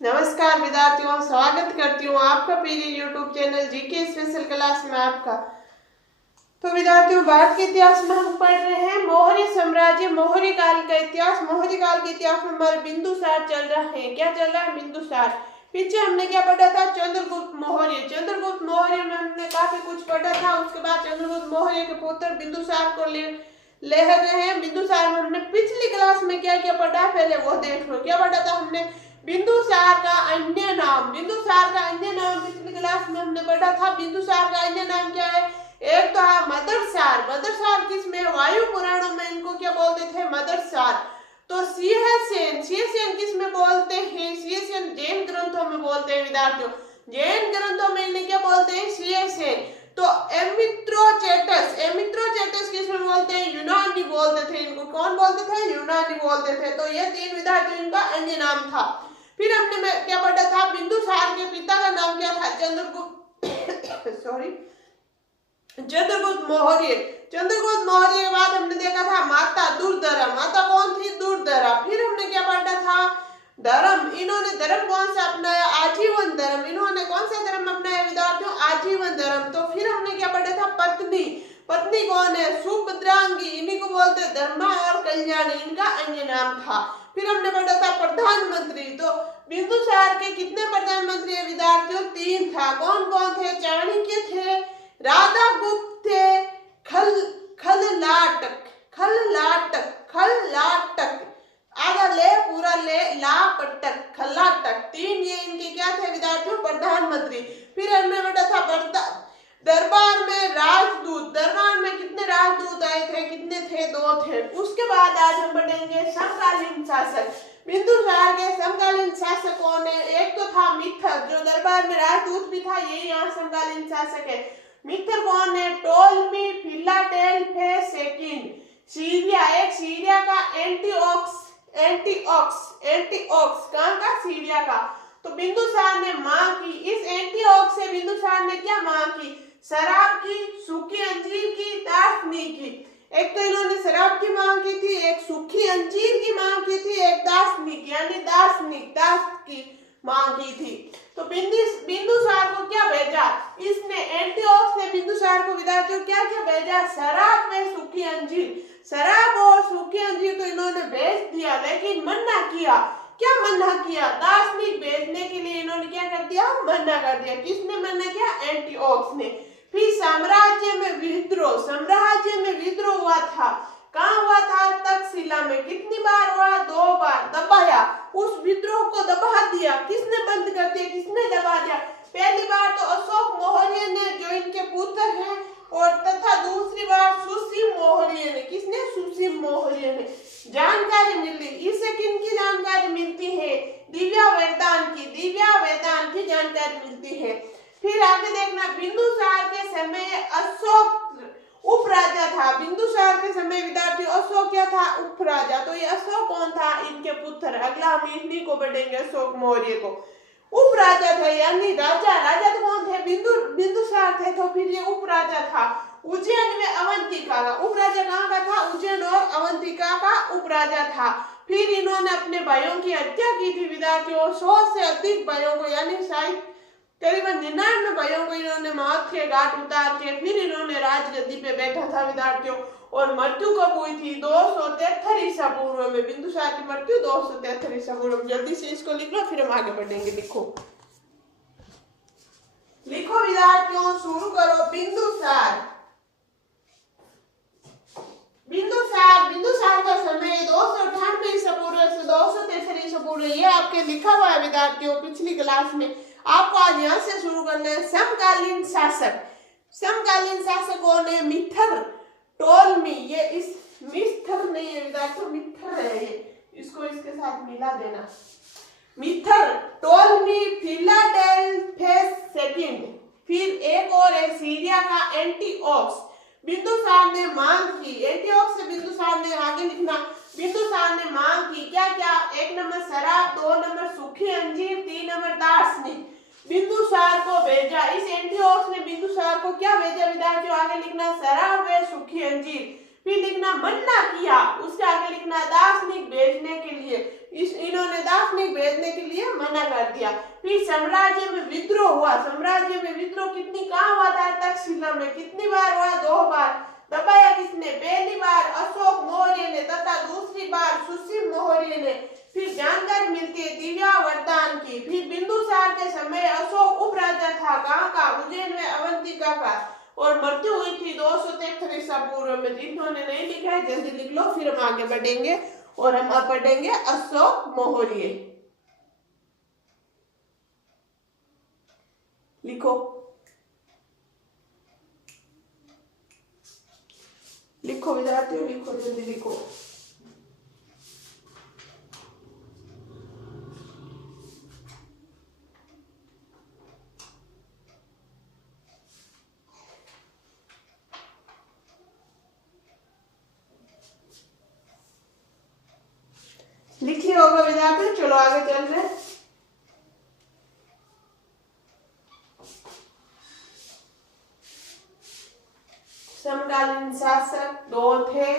नमस्कार विद्यार्थियों, स्वागत करती हूँ आपका प्रिय YouTube channel GK special class में आपका। तो विद्यार्थियों, भारत के इतिहास में हम पढ़ रहे हैं मौर्य साम्राज्य, मौर्य काल का इतिहास। मौर्य काल के इतिहास में हमारे बिंदुसार चल रहा है। क्या चल रहा है? बिंदुसार। पीछे हमने क्या पढ़ा था? चंद्रगुप्त मौर्य। चंद्रगुप्त मौर्य में हमने काफी कुछ पढ़ा था। उसके बाद चंद्रगुप्त मौर्य के पुत्र बिंदुसार को ले रहे हैं। बिंदुसार में हमने पिछली क्लास में क्या क्या पढ़ा, पहले वो देख लो। क्या पढ़ा था हमने? बिंदुसार का अन्य नाम। बिंदुसार का अन्य नाम पिछली क्लास में हमने पढ़ा था। बिंदुसार का अन्य नाम क्या है? एक तो है मदरसार। मदरसार किसमें? वायु पुराणों में इनको क्या बोलते थे? मदरसार। तो सिंहसेन, सिंहसेन किसमें बोलते हैं? सिंहसेन जैन ग्रंथों में बोलते हैं विद्यार्थियों। जैन ग्रंथों में इन्हें क्या बोलते हैं? सिंहसेन। तो एमिथ्रोचेटस, एमिथ्रोचेटस किसमें बोलते हैं? यूनानी बोलते थे इनको। कौन बोलते थे? यूनानी बोलते थे। तो ये तीन विद्यार्थियों इनका अन्य नाम था। फिर हमने क्या पढ़ा था? बिंदुसार के पिता का नाम क्या था? चंद्रगुप्त सॉरी चंद्रगुप्त मौर्य। चंद्रगुप्त मौर्य के बाद हमने देखा था माता दुर्धरा। माता कौन थी? दुर्धरा। फिर हमने क्या पढ़ा था? धर्म। इन्होंने धर्म कौन सा अपनाया? आजीवन धर्म। इन्होंने कौन सा धर्म अपनाया विद्यार्थियों? आजीवन धर्म। तो फिर हमने क्या पढ़ा था? पत्नी। पत्नी कौन है? सुभद्रांगी। इन्हीं को बोलते धर्मा और कल्याणी, इनका अन्य नाम था। फिर हमने पढ़ा था प्रधानमंत्री। तो बिंदुसार के कितने प्रधानमंत्री है विद्यार्थियों? तीन था। कौन कौन थे? चाणक्य थे, राधा गुप्त थे, खललाटक आधा ले पूरा ले लापटक खल्लाटक। तीन ये इनके क्या थे विद्यार्थियों? प्रधानमंत्री। फिर हमने पढ़ा था दरबार में राजदूत। दरबार में कितने राजदूत आए थे? कितने थे? 2 थे। उसके बाद आज हम पढ़ेंगे समकालीन शासक। बिंदुसार के समकालीन शासक कौन है? एक तो था मिथर, जो दरबार में राजदूत भी था, ये यहाँ समकालीन शासक है। मिथर कौन है? टोलमी फिलाडेल्फस सेकंड। सीरिया, एक सीरिया का एंटीओक्स कहाँ का? सीरिया का। तो बिंदुसार ने मांग की, इस एंटीओक्स से बिंदुसार ने क्या मांग की? शराब की, सूखी अंजीर की, दासनी की। एक तो इन्होंने शराब की मांग की थी, एक सूखी अंजीर की मांग की थी, एक दासनी की यानी दास की मांग की थी। तो बिंदुसार को क्या भेजा? इसने एंटीओक्स ने बिंदुसार को विद्यार्थियों क्या क्या भेजा? शराब में सूखी अंजीर। शराब और सूखी अंजीर तो इन्होंने भेज दिया, लेकिन मना किया। क्या मना किया? दासनिक भेजने के लिए इन्होंने क्या कर दिया? मना कर दिया। किसने मना किया? एंटीओक्स ने। फिर साम्राज्य में विद्रोह। साम्राज्य में विद्रोह हुआ था। कहाँ हुआ था? तक्षशिला में। कितनी बार हुआ? 2 बार। दबाया, उस विद्रोह को दबा दिया। किसने बंद कर दिया? किसने दबा दिया? पहली बार तो अशोक मौर्य ने, जो इनके पुत्र हैं, और तथा दूसरी बार सुसीम मौर्य ने। किसने? सुसीम मौर्य ने। जानकारी मिली, इससे किनकी जानकारी मिलती है? दिव्या वेदांत की जानकारी मिलती है। फिर आगे देखना, बिंदुसार के समय अशोक उपराजा था। बिंदुसार के समय विद्यार्थियों अशोक क्या था? उपराजा। तो ये अशोक कौन था? इनके पुत्र। अगला हम इन्हीं को पढ़ेंगे, अशोक मौर्य को। उपराजा था यानी राजा। राजा तो कौन थे? बिंदुसार थे। तो फिर ये उपराजा था। उज्जैन में अवंतिका का उपराजा कहाँ का था? उज्जैन और अवंतिका का उपराजा था। फिर इन्होंने अपने भाइयों की हत्या की थी विद्यार्थियों। 100 से अधिक भाइयों को यानी शायद करीबन 99 भाइयों को इन्होंने मौत के घाट उतार के फिर इन्होंने राजगद्दी पे बैठा था विद्यार्थियों। और मृत्यु कब हुई थी? 273 ईसा पूर्व में। बिंदुसार की मृत्यु 273 ईसा पूर्व में। जल्दी से इसको लिख लो, फिर हम आगे बढ़ेंगे। लिखो विद्यार्थियों, शुरू करो। बिंदुसार का समय 298 ईसा पूर्व से 273 ईसा पूर्व। ये आपके लिखा हुआ है विद्यार्थियों पिछली क्लास में। आपको आज यहाँ से शुरू करना है। समकालीन शासक। समकालीन शासक कौन है? मिथर, टोलमी। ये इस मिथर नहीं है विद्यार्थियों, मिथर है ये। इसको इसके साथ मिला देना। मिथर, टोलमी फिलाडेल्फस सेकंड। फिर एक और है सीरिया का एंटीओक्स। बिंदुसार ने मांग की, एंटीओक्स से बिंदुसार ने आगे लिखना। बिंदुसार ने मांग की क्या क्या? 1 नंबर शराब, 2 नंबर सूखी अंजीर, 3 नंबर दासनी। बिंदुसार को भेजा। इस एंटीओक्स ने बिंदुसार को क्या भेजा विद्यार्थियों? आगे लिखना शराब व सूखी अंजीर। फिर लिखना मन्ना किया। उसके आगे लिखना दासनिक भेजने के लिए। इन्होंने दासनिक भेजने के लिए मना कर दिया। फिर साम्राज्य में विद्रोह हुआ। साम्राज्य में विद्रोह कितनी कहाँ हुआ था? तक्षशिला में। कितनी बार हुआ? 2 बार। दबाया किसने? पहली बार अशोक मौर्य ने तथा दूसरी बार सुसीम मौर्य ने। फिर जानकारी मिलती है दिव्या वरदान की। फिर बिंदुसार के समय अशोक उपराजा था। कहाँ का? उज्जैन में अवंतिका का। और मृत्यु हुई थी 273 ईसा पूर्व में। जिन्होंने नहीं लिखा है जल्दी लिख लो, फिर हम आगे बढ़ेंगे और हम अब पढ़ेंगे अशोक मौर्य। लिखो लिखो विद्यार्थियों, लिखो जल्दी लिखो। लिख लिया होगा विद्यार्थियों। चलो आगे चल रहे हैं। समकालीन शासक 2 थे।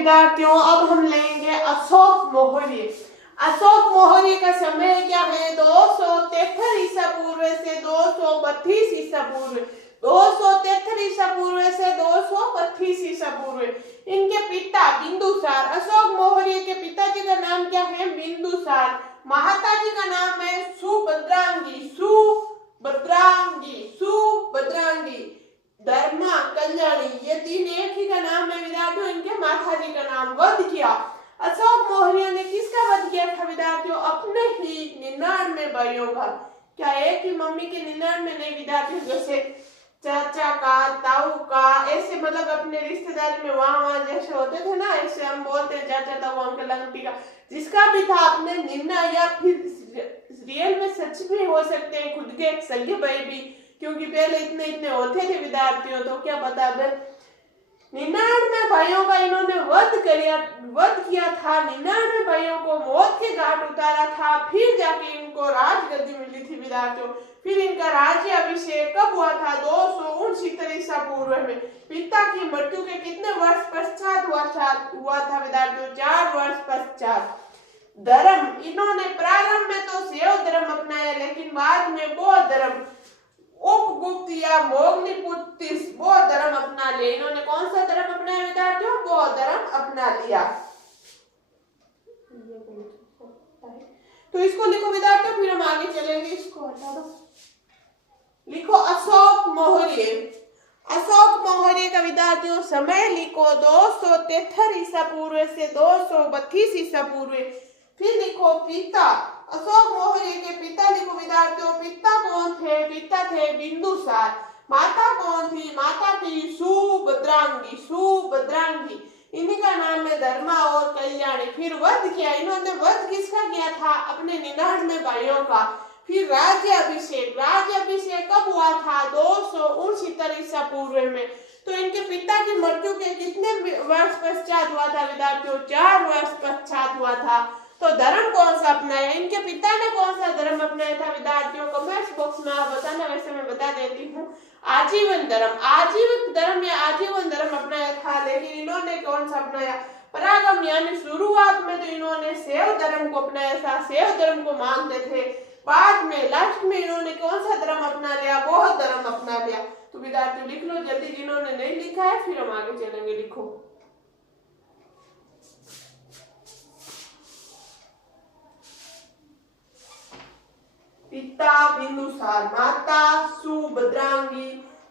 विद्यार्थियों अब हम लेंगे अशोक मौर्य। अशोक मौर्य का समय क्या है? 273 ईसा पूर्व से 232 ईसा पूर्व। 273 ईसा पूर्व से 232 ईसा पूर्व। इनके पिता बिंदुसार। अशोक मौर्य के पिताजी का नाम क्या है? बिंदुसार। माताजी का नाम है सुभद्रांगी। धर्मा कल्याणी, ये तीन एक ही का नाम है विद्यार्थियों। इनके माताजी का नाम वध किया। अशोक मौर्य ने किसका वध किया था विद्यार्थियों? अपने ही 99 भाइयों का। क्या एक ही मम्मी के 99 नहीं विद्यार्थियों, जैसे चाचा का, ताऊ का, ऐसे मतलब अपने रिश्तेदारी में वहां जैसे होते थे ना, ऐसे हम बोलते हैं चाचा, ताऊ, अंकल, आंटी का। जिसका भी था अपने 99 या फिर रियल में सच में हो सकते हैं खुद के सगे भाई भी, क्योंकि पहले इतने होते थे विद्यार्थियों। तो क्या बता दे 99 भाइयों का इन्होंने वध किया था। 99 भाइयों को मौत के घाट उतारा था, फिर जाके इनको राजगद्दी मिली थी विद्यार्थियों। फिर इनका राज्य अभिषेक कब हुआ था? 269 ईसा पूर्व में। पिता की मृत्यु के कितने वर्ष पश्चात हुआ था विद्यार्थियों? 4 वर्ष पश्चात। धर्म, इन्होंने प्रारंभ में तो शैव धर्म अपनाया, लेकिन बाद में बौद्ध धर्म, उपगुप्त या मोगलीपुत्तिस बौद्ध धर्म अपना लिया। इन्होंने कौन सा धर्म अपनाया विद्यार्थियों? बौद्ध धर्म अपना लिया। तो इसको लिखो विद्यार्थियों, फिर हम आगे चलेंगे। इसको हटा दो, लिखो अशोक मौर्य। अशोक मौर्य का विद्यार्थियों समय लिखो 273 ईसा पूर्व से 232 ईसा पूर्व। फिर लिखो पिता, अशोक मौर्य के पिता लिखो विद्यार्थियों। पिता कौन थे? पिता थे बिंदुसार। माता कौन थी? माता थी सुभद्रांगी। इनका नाम है धर्मा और कल्याणी। फिर वध किया इन्होंने। वध किसका किया था? अपने 99 भाइयों का। फिर राज्य अभिषेक कब हुआ था? 269 ईसा पूर्व में। तो इनके पिता की मृत्यु के कितने वर्ष पश्चात हुआ था विद्यार्थियों? 4 वर्ष पश्चात हुआ था। तो धर्म कौन सा अपनाया? इनके पिता ने कौन सा धर्म अपनाया था विद्यार्थियों? कमेंट्स बॉक्स में आप बताना, वैसे मैं बता देती हूँ। आजीवन धर्म या आजीवन धर्म अपनाया था। लेकिन इन्होंने कौन सा अपनाया? परागम, यानी शुरुआत में तो इन्होंने शैव धर्म को अपनाया था, शैव धर्म को मानते थे। बाद में लास्ट में इन्होंने कौन सा धर्म अपना लिया? बौद्ध धर्म अपना लिया। तो विद्यार्थियों लिख लो जल्दी, जिन्होंने नहीं लिखा है, फिर हम आगे चलेंगे। लिखो पिता बिंदुसार, माता सुभद्रांगी,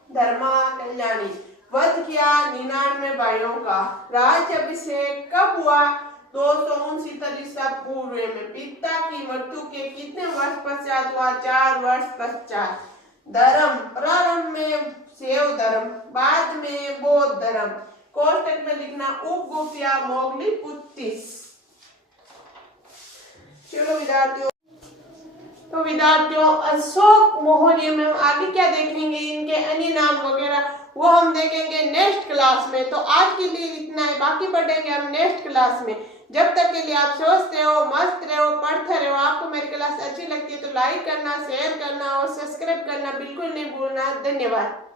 धर्मा कल्याणी। वध किया 99 भाइयों का। राज्य अभिषेक कब हुआ? 269 ईसा पूर्व में। पिता की मृत्यु के कितने वर्ष पश्चात हुआ? 4 वर्ष पश्चात। धर्म, प्रारंभ में शैव धर्म, बाद में बौद्ध धर्म। कोष्टक में लिखना उपगुप्त या मोगलीपुत्तिस। चलो विद्यार्थियों, तो विद्यार्थियों अशोक मौर्य में हम आगे क्या देखेंगे, इनके अन्य नाम वगैरह वो हम देखेंगे नेक्स्ट क्लास में। तो आज के लिए इतना है, बाकी पढ़ेंगे हम नेक्स्ट क्लास में। जब तक के लिए आप स्वस्थ रहो, मस्त रहो, पढ़ते रहो। आपको मेरी क्लास अच्छी लगती है तो लाइक करना, शेयर करना और सब्सक्राइब करना बिल्कुल नहीं भूलना। धन्यवाद।